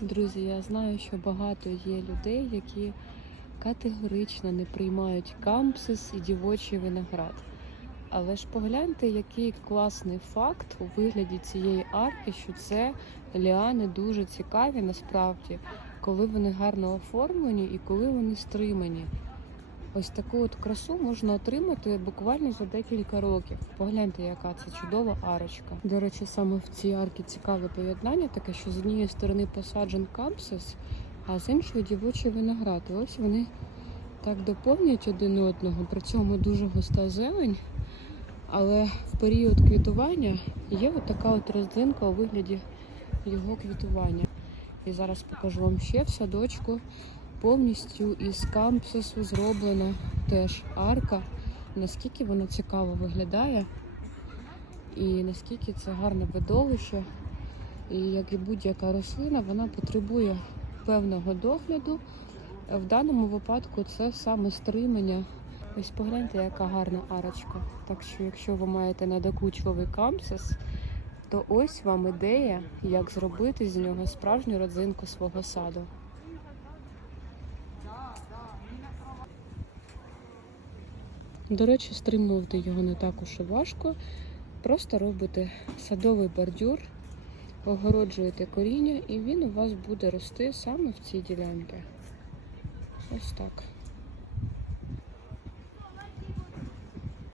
Друзі, я знаю, що багато є людей, які категорично не приймають кампсис і дівочий виноград. Але ж погляньте, який класний факт у вигляді цієї арки, що це ліани дуже цікаві насправді, коли вони гарно оформлені і коли вони стримані. Ось таку от красу можна отримати буквально за декілька років. Погляньте, яка це чудова арочка. До речі, саме в цій арці цікаве поєднання, таке, що з однієї сторони посаджен капсис, а з іншої дівочий виноград. І ось вони так доповнюють один одного. При цьому дуже густа зелень. Але в період квітування є от така от роздинка у вигляді його квітування. І зараз покажу вам ще в садочку повністю із кампсису зроблена теж арка. Наскільки вона цікаво виглядає, і наскільки це гарне видовище. І як і будь-яка рослина, вона потребує певного догляду. В даному випадку це саме стримання. Ось погляньте, яка гарна арочка. Так що, якщо ви маєте надокучливий кампсис, то ось вам ідея, як зробити з нього справжню родзинку свого саду. До речі, стримувати його не так уж і важко. Просто робите садовий бордюр, огороджуєте коріння, і він у вас буде рости саме в цій ділянці. Ось так.